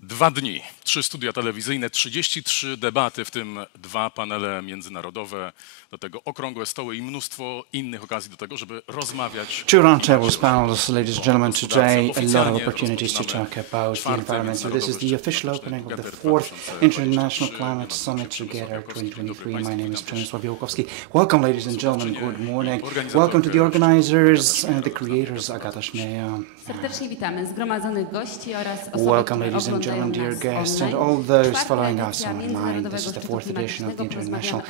Dwa dni, 3 studia telewizyjne, 33 debaty, w tym 2 panele międzynarodowe, do tego okrągłe stoły i mnóstwo innych okazji do tego, żeby rozmawiać. Two roundtables, panels, ladies and gentlemen. Today, a lot of opportunities to talk about the environment. So this is the official opening of the 4th International Climate Summit Together 2023. My name is Przemysław Białkowski. Welcome, ladies and gentlemen. Good morning. Welcome to the organizers and the creators, Agata Śmieja. Serdecznie witamy zgromadzonych gości oraz osoby, Welcome, ladies and gentlemen, dear guests, and all those following us online. This is the 4th edition of the International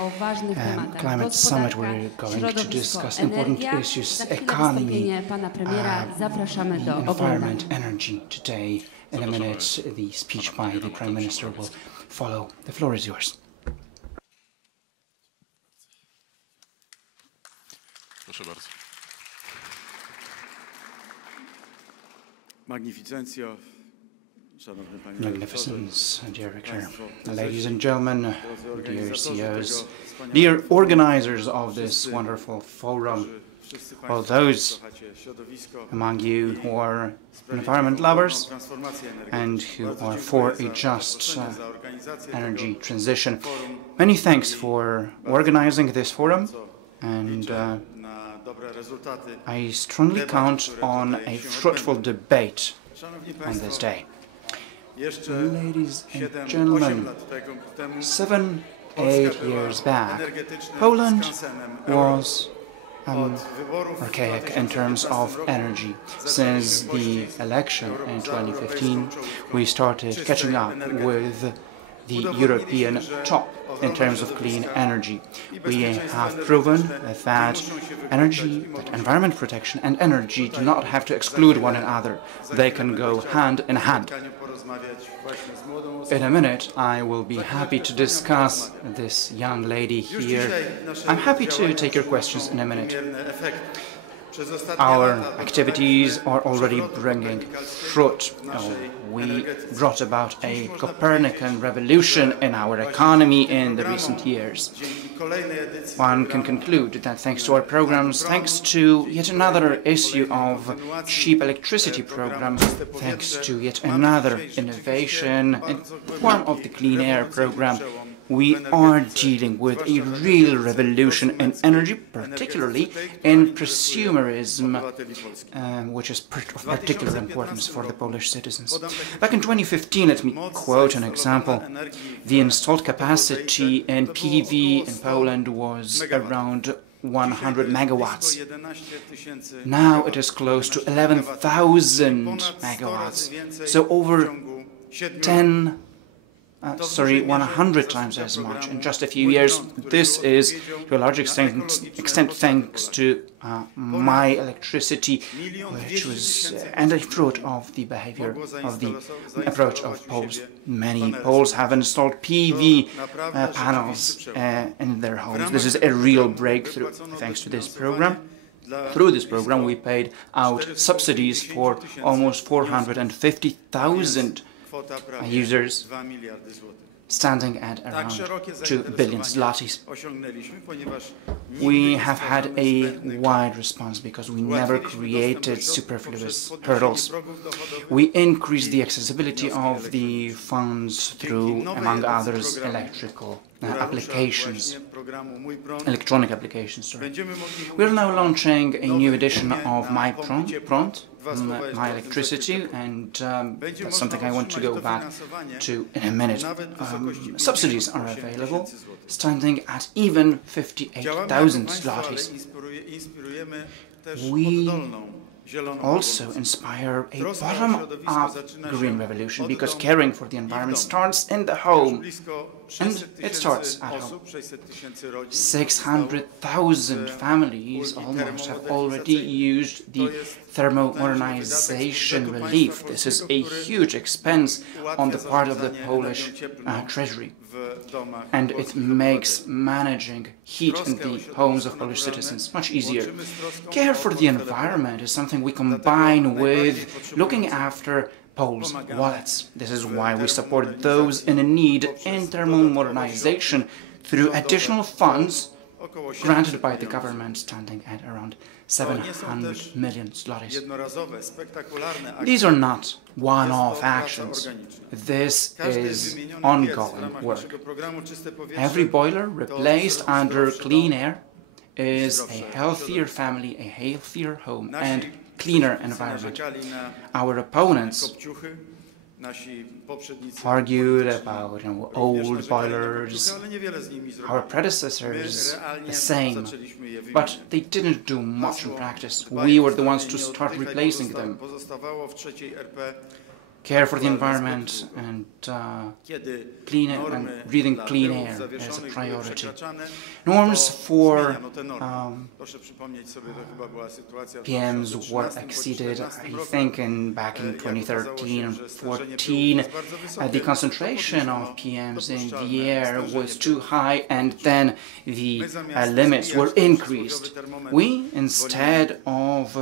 Climate Summit. We're going to discuss important issues: economy, environment, energy. Today, in a minute, the speech by the Prime Minister will follow. The floor is yours. Proszę bardzo. Magnificencjo, szanowny panie Magnificence, Director, ladies and gentlemen, dear CEOs, dear organizers of this wonderful forum, all those among you who are environment lovers and who are for a just energy transition. Many thanks for organizing this forum, and I strongly count on a fruitful debate on this day. Ladies and gentlemen, 7-8 years back, Poland was archaic in terms of energy. Since the election in 2015, we started catching up with the European top in terms of clean energy. We have proven that energy, that environment protection and energy do not have to exclude one another. They can go hand in hand. In a minute, I will be happy to discuss this young lady here. I'm happy to take your questions in a minute. Our activities are already bringing fruit. We brought about a Copernican revolution in our economy in the recent years. One can conclude that thanks to our programs, thanks to yet another issue of cheap electricity program, thanks to yet another innovation in the form of the Clean Air program, we are dealing with a real revolution in energy, particularly in prosumerism, which is of particular importance for the Polish citizens. Back in 2015, let me quote an example. The installed capacity in PV in Poland was around 100 megawatts. Now it is close to 11,000 megawatts. So over 100 times as much in just a few years. This is, to a large extent thanks to my electricity, which was and a fruit of the behavior of the approach of Poles. Many Poles have installed PV panels in their homes. This is a real breakthrough thanks to this program. Through this program, we paid out subsidies for almost 450,000 users, standing at around 2 billion zlotys. We have had a wide response because we never created superfluous hurdles. We increased the accessibility of the funds through, among others, electronic applications. We are now launching a new edition of My Prąd, My Electricity, and that's something I want to go back to in a minute. Subsidies are available, standing at even 58,000 zlotys. We also inspire a bottom-up green revolution because caring for the environment starts in the home, and it starts at home. 600,000 families almost have already used the thermo-modernization relief. This is a huge expense on the part of the Polish treasury, and it makes managing heat in the homes of Polish citizens much easier. Care for the environment is something we combine with looking after Poles' wallets. This is why we support those in need in thermal modernization through additional funds granted by the government, standing at around 700 million zlotys. These are not one-off actions. This is ongoing work. Every boiler replaced under clean air is a healthier family, a healthier home, and cleaner environment. Our opponents argued about old boilers, our predecessors the same, but they didn't do much in practice. We were the ones to start replacing them. Care for the environment and breathing clean air is a priority. Norms for PMs were exceeded, I think, back in 2013 and 2014. The concentration of PMs in the air was too high, and then the limits were increased. We, instead of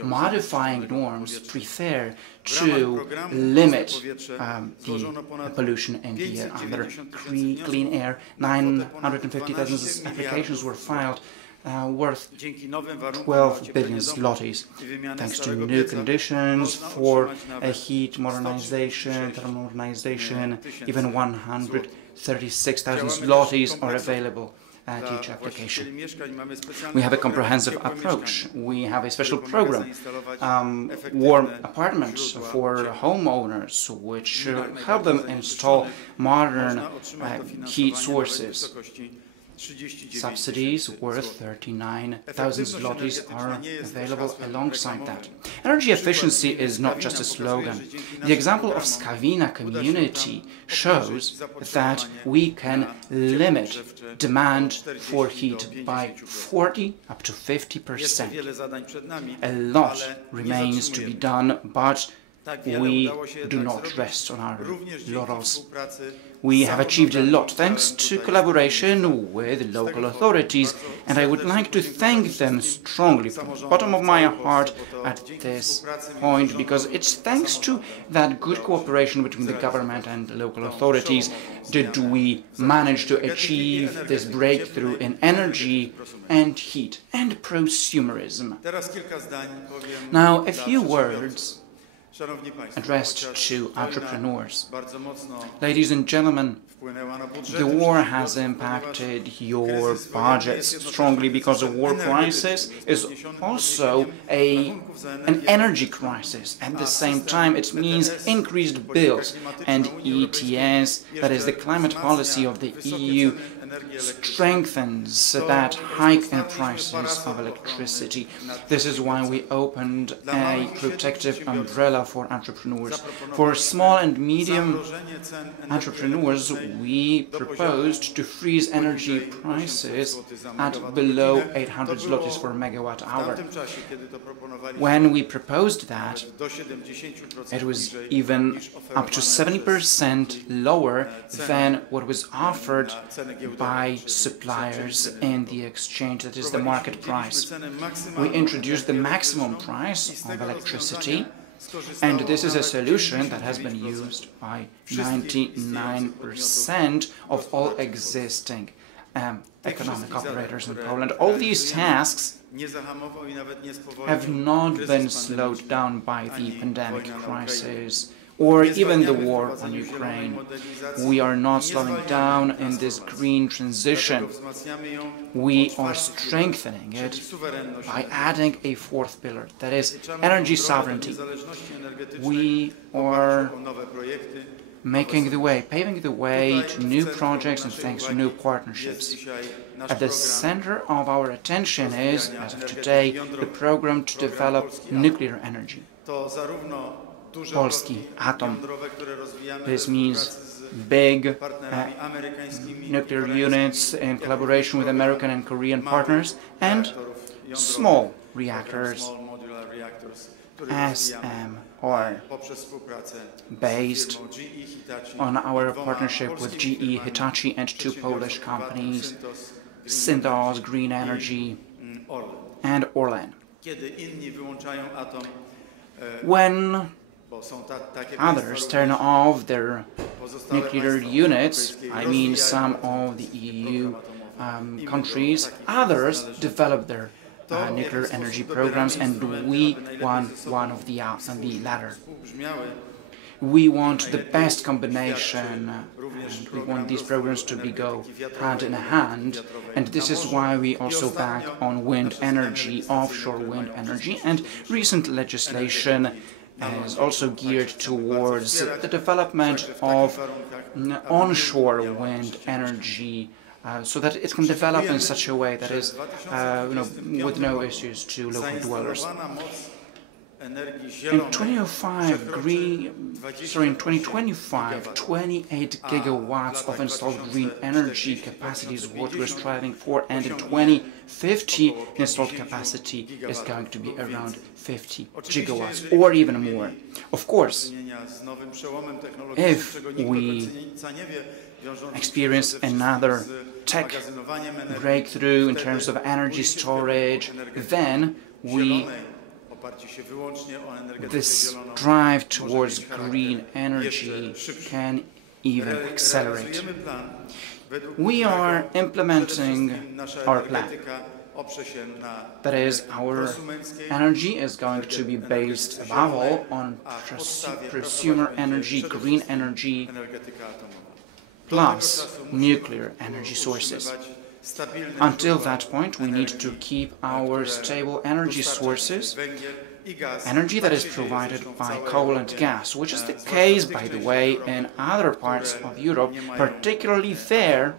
modifying norms, prefer to limit the pollution in the air. Under clean air, 950,000 applications were filed, worth 12 billion zlotys, thanks to new conditions for heat modernization, thermal modernization. Even 136,000 zlotys are available at each application. We have a comprehensive approach. We have a special program, warm apartments for homeowners, which help them install modern heat sources. Subsidies worth 39,000 zlotys are available alongside that. Energy efficiency is not just a slogan. The example of Skawina community shows that we can limit demand for heat by 40 up to 50%. A lot remains to be done, but we do not rest on our laurels. We have achieved a lot thanks to collaboration with local authorities, and I would like to thank them strongly from the bottom of my heart at this point, because it's thanks to that good cooperation between the government and the local authorities did we manage to achieve this breakthrough in energy and heat and prosumerism. Now, a few words addressed to entrepreneurs. Ladies and gentlemen, the war has impacted your budgets strongly because the war crisis is also an energy crisis. At the same time, it means increased bills, and ETS, that is the climate policy of the EU, strengthens that hike in prices of electricity. This is why we opened a protective umbrella for entrepreneurs. For small and medium entrepreneurs, we proposed to freeze energy prices at below 800 zlotys per megawatt hour. When we proposed that, it was even up to 70% lower than what was offered by suppliers in the exchange, that is the market price. We introduced the maximum price of electricity, and this is a solution that has been used by 99% of all existing economic operators in Poland. All these tasks have not been slowed down by the pandemic crisis or even the war on Ukraine. We are not slowing down in this green transition. We are strengthening it by adding a fourth pillar, that is energy sovereignty. We are making the way, paving the way to new projects and thanks to new partnerships. At the center of our attention is, as of today, the program to develop nuclear energy. Polski Atom. This means big nuclear units in collaboration with American and Korean partners, and small reactors, SMR, based on our partnership with GE, Hitachi, and two Polish companies, Synthos, Green Energy, and Orlen. When others turn off their nuclear units, I mean some of the EU countries, others develop their nuclear energy programs, and we want one of the latter. We want the best combination, and we want these programs to go hand in hand, and this is why we also back on wind energy, offshore wind energy, and recent legislation is also geared towards the development of onshore wind energy, so that it can develop in such a way that is, with no issues to local dwellers. In 2025, 28 gigawatts of installed green energy capacity is what we're striving for, and in 2050, installed capacity is going to be around 50 gigawatts, or even more. Of course, if we experience another tech breakthrough in terms of energy storage, then this drive towards green energy can even accelerate. We are implementing our plan. That is, our energy is going to be based above all on prosumer energy, green energy, plus nuclear energy sources. Until that point, we need to keep our stable energy sources, energy that is provided by coal and gas, which is the case, by the way, in other parts of Europe, particularly there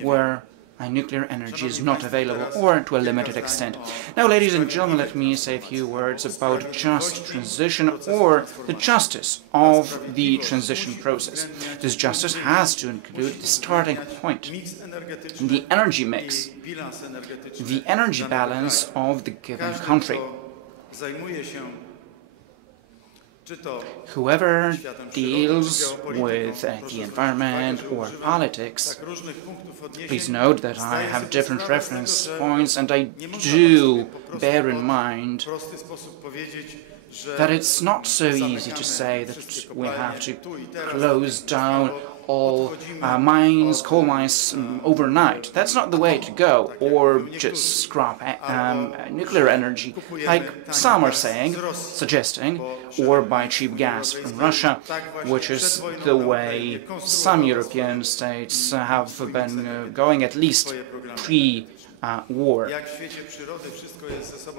where nuclear energy is not available, or to a limited extent. Now, ladies and gentlemen, let me say a few words about just transition, or the justice of the transition process. This justice has to include the starting point, the energy mix, the energy balance of the given country. Whoever deals with the environment or politics, please note that I have different reference points, and I do bear in mind that it's not so easy to say that we have to close down all coal mines overnight. That's not the way to go, or just scrap nuclear energy, like some are suggesting, or buy cheap gas from Russia, which is the way some European states have been going, at least pre-war.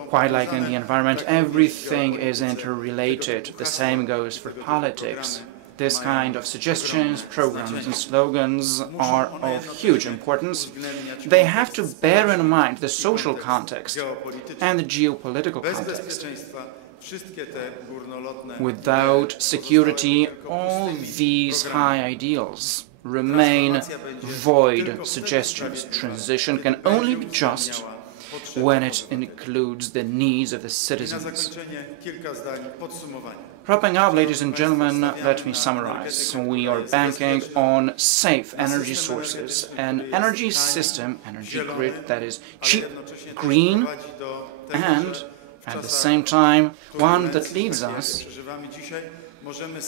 Quite like in the environment, everything is interrelated. The same goes for politics. This kind of suggestions, programs and slogans are of huge importance. They have to bear in mind the social context and the geopolitical context. Without security, all these high ideals remain void suggestions. Transition can only be just when it includes the needs of the citizens. Wrapping up, ladies and gentlemen, let me summarize. We are banking on safe energy sources, an energy system, energy grid that is cheap, green, and at the same time, one that leads us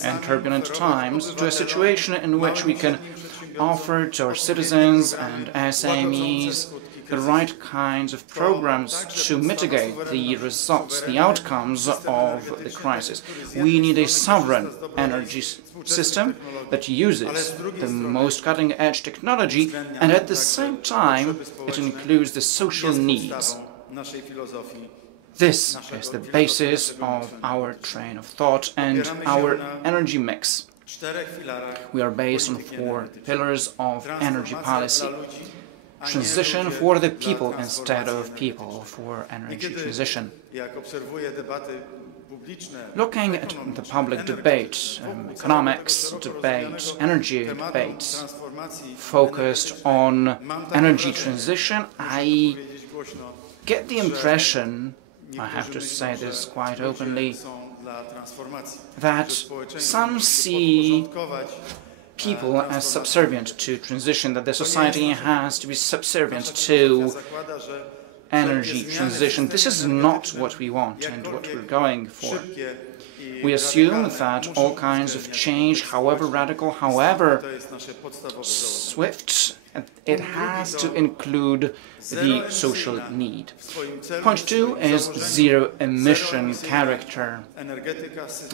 in turbulent times to a situation in which we can offer to our citizens and SMEs the right kinds of programs to mitigate the results, the outcomes of the crisis. We need a sovereign energy system that uses the most cutting-edge technology, and at the same time, it includes the social needs. This is the basis of our train of thought and our energy mix. We are based on 4 pillars of energy policy. Transition for the people instead of people for energy transition. Looking at the public debate, economics debate, energy debates, focused on energy transition, I get the impression, I have to say this quite openly, that some see people as subservient to transition, that the society has to be subservient to energy transition. This is not what we want and what we're going for. We assume that all kinds of change, however radical, however swift, And it has to include the social need. Point 2 is zero emission character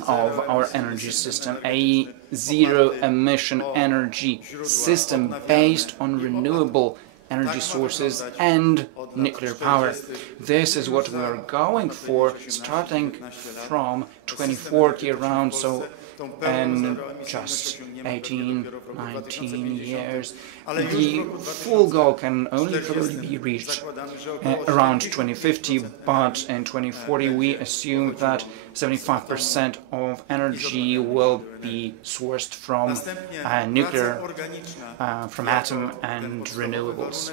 of our energy system, a zero emission energy system based on renewable energy sources and nuclear power. This is what we are going for starting from 2040 around, so in just 18, 19 years. The full goal can only probably be reached around 2050, but in 2040 we assume that 75% of energy will be sourced from nuclear, from atom and renewables.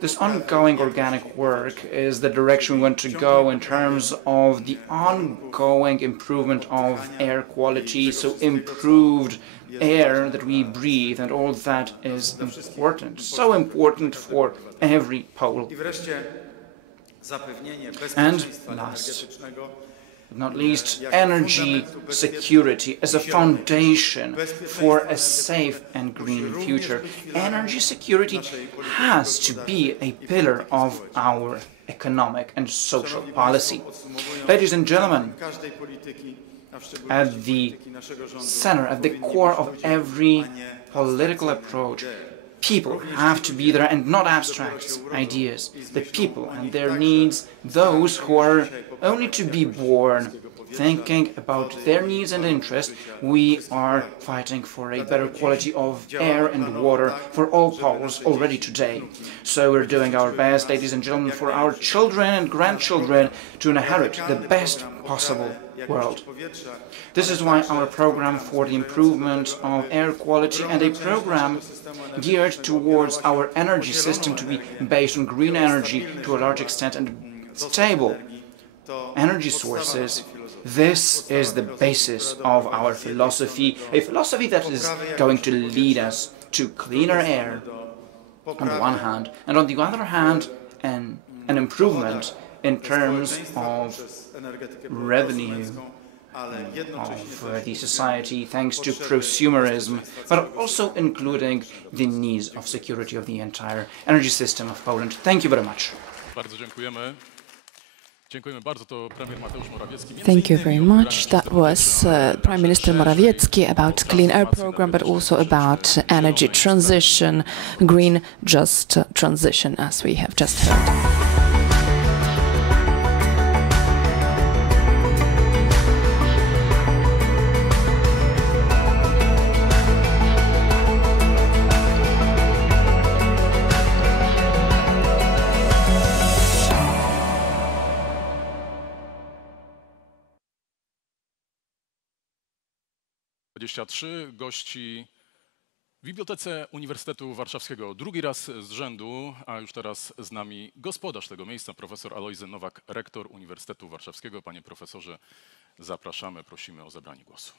This ongoing organic work is the direction we want to go in terms of the ongoing improvement of air quality, so improved air that we breathe, and all that is important, so important for every Pole. And last but not least, energy security as a foundation for a safe and green future. Energy security has to be a pillar of our economic and social policy. Ladies and gentlemen, at the center, at the core of every political approach, people have to be there, and not abstract ideas. The people and their needs, those who are only to be born thinking about their needs and interests. We are fighting for a better quality of air and water for all Poles already today. So we're doing our best, ladies and gentlemen, for our children and grandchildren to inherit the best possible world. This is why our program for the improvement of air quality and a program geared towards our energy system to be based on green energy to a large extent and stable energy sources. This is the basis of our philosophy, a philosophy that is going to lead us to cleaner air on the one hand, and on the other hand, an improvement in terms of revenue of the society thanks to prosumerism, but also including the needs of security of the entire energy system of Poland. Thank you very much. Bardzo dziękujemy. Thank you very much. That was Prime Minister Morawiecki about Clean Air Program, but also about energy transition, green just transition, as we have just heard. Gości w Bibliotece Uniwersytetu Warszawskiego drugi raz z rzędu, a już teraz z nami gospodarz tego miejsca, profesor Alojzy Nowak, rektor Uniwersytetu Warszawskiego. Panie profesorze, zapraszamy, prosimy o zabranie głosu.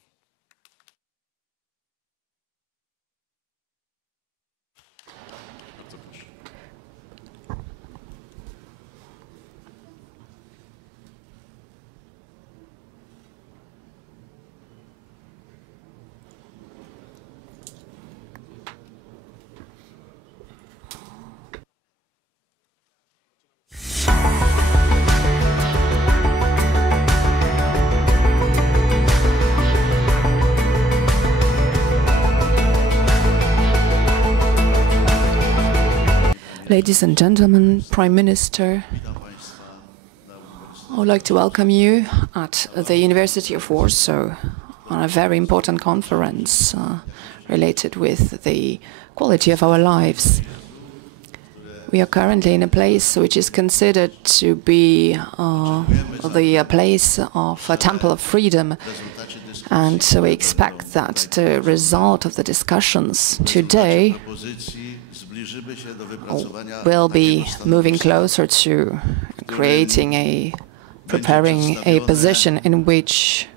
Bardzo proszę. Ladies and gentlemen, Prime Minister, I would like to welcome you at the University of Warsaw on a very important conference related with the quality of our lives. We are currently in a place which is considered to be the place of a temple of freedom, and so we expect that the result of the discussions today will be moving closer to preparing a position in which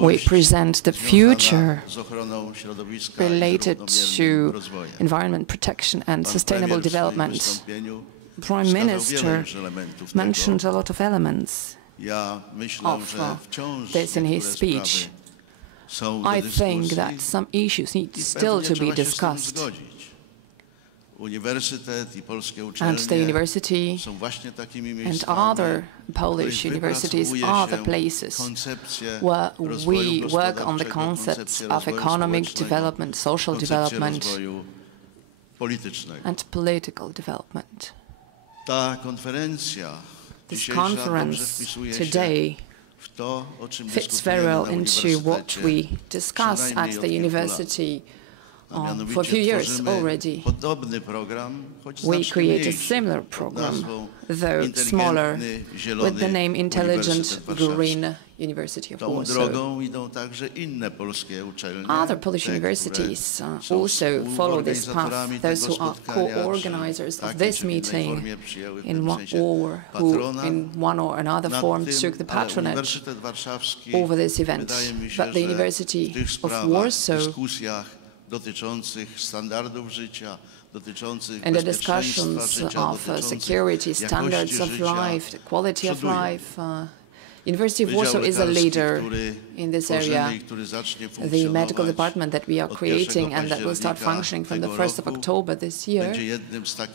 we present the future related to environment protection and sustainable development. Prime Minister mentioned a lot of elements of this in his speech. I think that some issues need still to be discussed. And the university and other Polish universities are the places where we work on the concepts of economic development, social development, and political development. This conference today fits very well into what we discuss at the university for a few years already. We create a similar program, though smaller, with the name Intelligent Green University of Warsaw. Other Polish universities also follow this path. Those who are co-organizers of this meeting in one or another form took the patronage over this event. But the University of Warsaw, in the discussions of security, standards of life, the quality of life, University of Warsaw is a leader in this area. The medical department that we are creating and that will start functioning from the 1st of October this year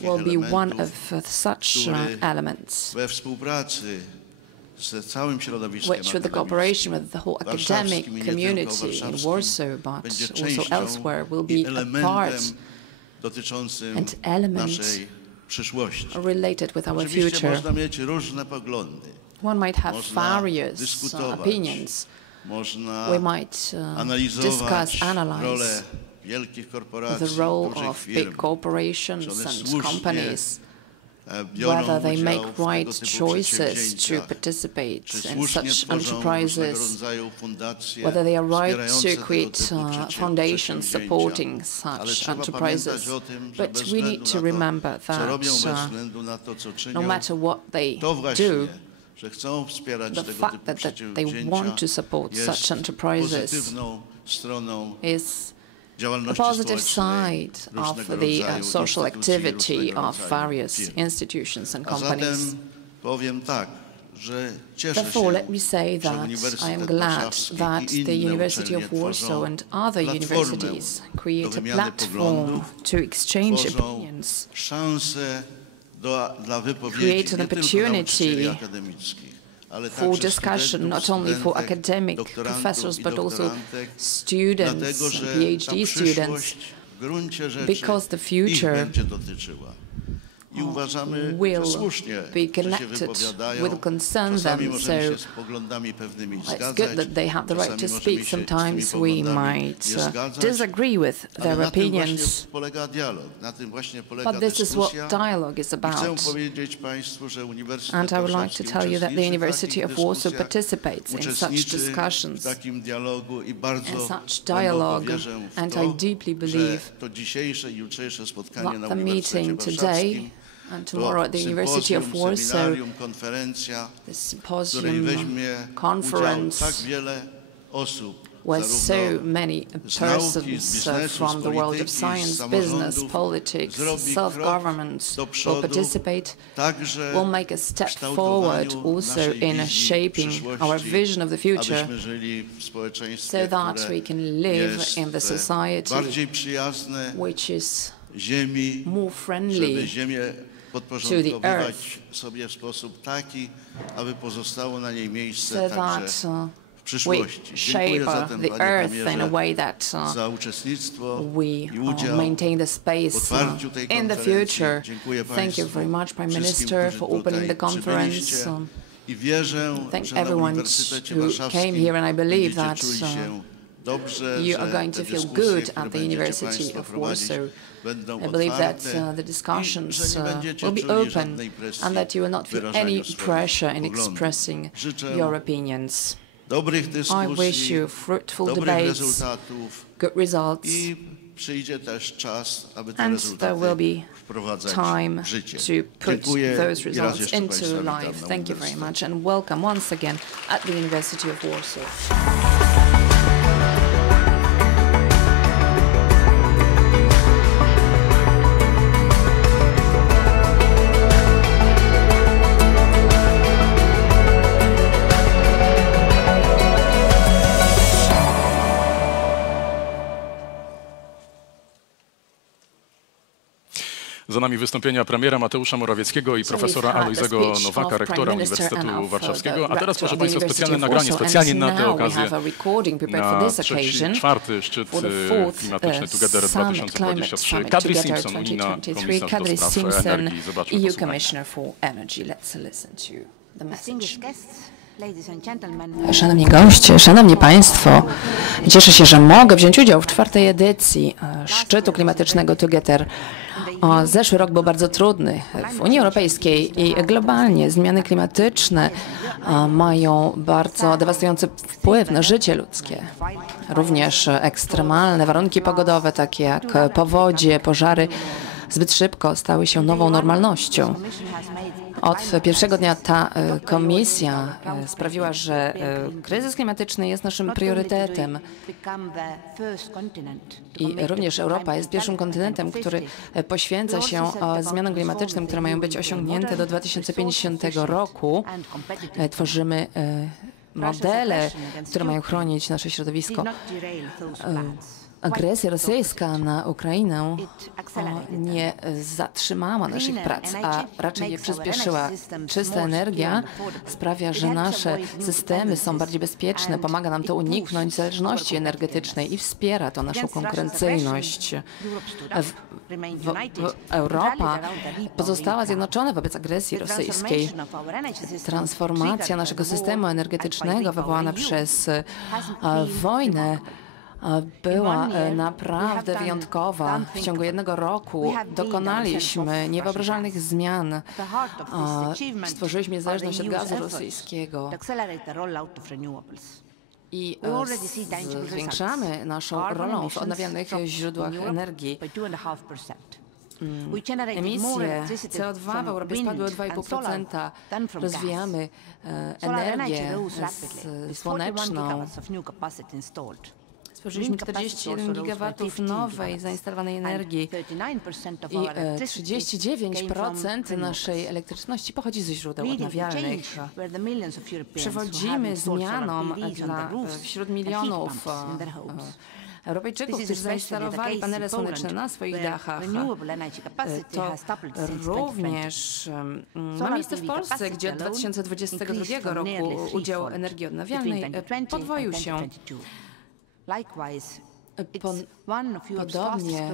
will be one of such elements, which with the cooperation with the whole academic community in Warsaw, but also elsewhere, will be a part and element related with our future. One might have various opinions. We might discuss, analyze the role of big corporations and companies, whether they make right choices to participate in such enterprises, whether they are right to create foundations supporting such enterprises. But we need to remember that no matter what they do, the fact that they want to support such enterprises is a positive side of the social activity of various institutions and companies. Therefore, let me say that I am glad that the University of Warsaw and other universities create a platform to exchange opinions, create an opportunity for discussion, not only for academic professors, but also students, PhD students, because the future will be connected, will concern them. So it's good that they have the right to speak. Sometimes we might disagree with their opinions, but this is what dialogue is about. And I would like to tell you that the University of Warsaw participates in such discussions, in such dialogue, and I deeply believe that the meeting today and tomorrow at the University of Warsaw, the symposium conference, where so many persons from the world of science, business, politics, self-government will participate, will make a step forward also in shaping our vision of the future, so that we can live in the society which is more friendly to the earth, so that we shape the earth in a way that we maintain the space in the future. Thank you very much, Prime Minister, for opening the conference. Thank everyone who came here, and I believe that you are going to feel good at the University of Warsaw. I believe that the discussions will be open and that you will not feel any pressure in expressing your opinions. I wish you fruitful debates, good results, and there will be time to put those results into life. Thank you very much, and welcome once again at the University of Warsaw. nami wystąpienia premiera Mateusza Morawieckiego i profesora Alojzego Nowaka, rektora Uniwersytetu Warszawskiego. A teraz, proszę Państwa, specjalne nagranie, specjalnie na tę okazję, na czwarty szczyt klimatyczny TOGETAIR 2023. Kadri, Simson, unijna komisarz do spraw energii. Zobaczmy, Szanowni goście, szanowni państwo, cieszę się, że mogę wziąć udział w czwartej edycji szczytu klimatycznego TOGETAIR. Zeszły rok był bardzo trudny w Unii Europejskiej i globalnie. Zmiany klimatyczne mają bardzo dewastujący wpływ na życie ludzkie. Również ekstremalne warunki pogodowe, takie jak powodzie, pożary, zbyt szybko stały się nową normalnością. Od pierwszego dnia ta komisja sprawiła, że kryzys klimatyczny jest naszym priorytetem. I również Europa jest pierwszym kontynentem, który poświęca się zmianom klimatycznym, które mają być osiągnięte do 2050 roku. Tworzymy modele, które mają chronić nasze środowisko. Agresja rosyjska na Ukrainę nie zatrzymała naszych prac, a raczej je przyspieszyła. Czysta energia sprawia, że nasze systemy są bardziej bezpieczne, pomaga nam to uniknąć zależności energetycznej i wspiera to naszą konkurencyjność. Europa pozostała zjednoczona wobec agresji rosyjskiej. Transformacja naszego systemu energetycznego wywołana przez wojnę była naprawdę wyjątkowa. W ciągu jednego roku dokonaliśmy niewyobrażalnych zmian. Stworzyliśmy niezależność od gazu rosyjskiego i zwiększamy naszą rolę w odnawialnych źródłach energii. Emisje CO2 w Europie spadły o 2,5%. Rozwijamy energię słoneczną. Stworzyliśmy 41 gigawatów nowej zainstalowanej energii i 39% naszej elektryczności pochodzi ze źródeł odnawialnych. Przewodzimy zmianom wśród milionów Europejczyków, którzy zainstalowali panele słoneczne na swoich dachach. To również ma miejsce w Polsce, gdzie od 2022 roku udział energii odnawialnej podwoił się. Podobnie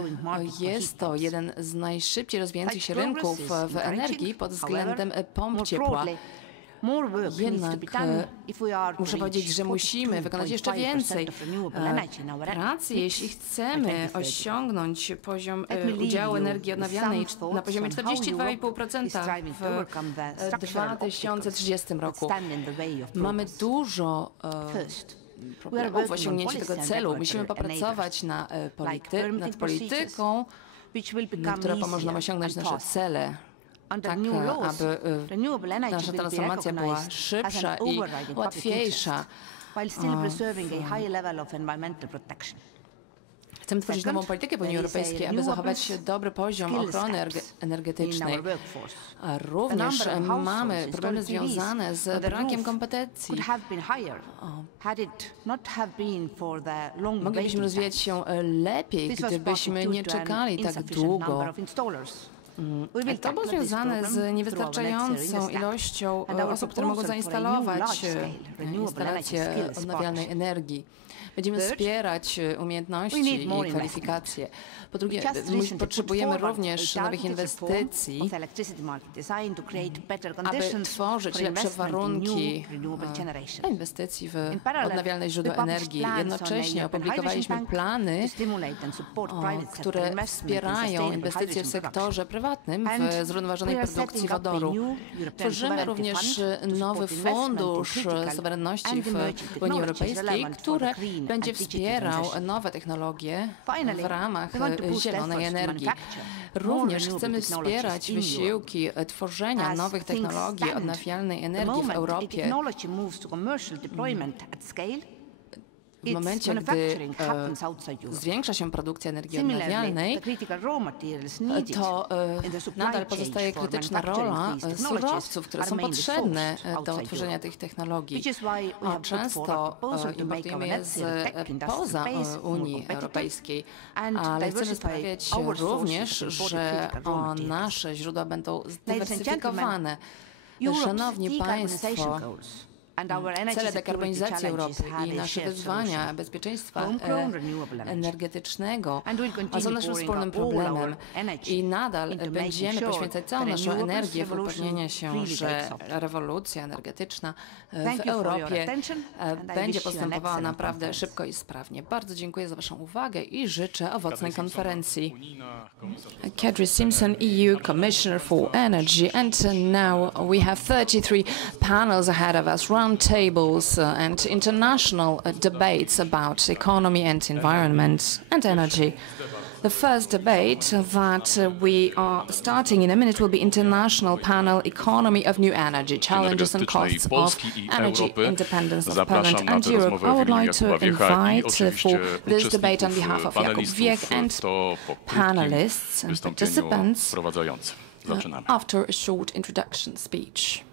jest to jeden z najszybciej rozwijających się rynków w energii pod względem pomp ciepła. Jednak muszę powiedzieć, że musimy wykonać jeszcze więcej pracy, jeśli chcemy osiągnąć poziom udziału energii odnawialnej na poziomie 42,5% w 2030 roku. Mamy dużo problemów w osiągnięciu tego celu. Musimy popracować nad polityką, która pomoże nam osiągnąć nasze cele, tak aby nasza transformacja była szybsza i łatwiejsza. Chcemy tworzyć nową politykę w Unii Europejskiej, aby zachować dobry poziom ochrony energetycznej. A również mamy problemy związane z brakiem kompetencji. Moglibyśmy rozwijać się lepiej, gdybyśmy nie czekali tak długo. To było związane z niewystarczającą ilością osób, które mogą zainstalować instalacje odnawialnej energii. Będziemy wspierać umiejętności i kwalifikacje. Po drugie, potrzebujemy również nowych inwestycji, aby tworzyć lepsze warunki dla inwestycji w odnawialne źródła energii. Jednocześnie opublikowaliśmy plany, które wspierają inwestycje w sektorze prywatnym w zrównoważonej produkcji wodoru. Tworzymy również nowy fundusz suwerenności w Unii Europejskiej, który będzie wspierał nowe technologie w ramach zielonej energii. Również chcemy wspierać wysiłki tworzenia nowych technologii odnawialnej energii w Europie. w momencie, gdy zwiększa się produkcja energii odnawialnej, to nadal pozostaje krytyczna rola surowców, które są potrzebne do tworzenia tych technologii. A często importujemy je spoza Unii Europejskiej, ale chcemy sprawiać również, że nasze źródła będą zdywersyfikowane. Szanowni Państwo, cele dekarbonizacji Europy i nasze wyzwania bezpieczeństwa energetycznego są naszym wspólnym problemem i nadal będziemy poświęcać całą naszą energię w upewnienie się, że rewolucja energetyczna w Europie będzie postępowała naprawdę szybko i sprawnie. Bardzo dziękuję za Waszą uwagę i życzę owocnej konferencji. Kadri Simson, EU Commissioner for Energy, and now we have 33 panels ahead of us, roundtables and international debates about economy and environment and energy. The first debate that we are starting in a minute will be International Panel Economy of New Energy, Challenges and Costs of Energy Independence of Poland and Europe. I would like to invite for this debate on behalf of Jakub Wiech and panelists and participants after a short introduction speech.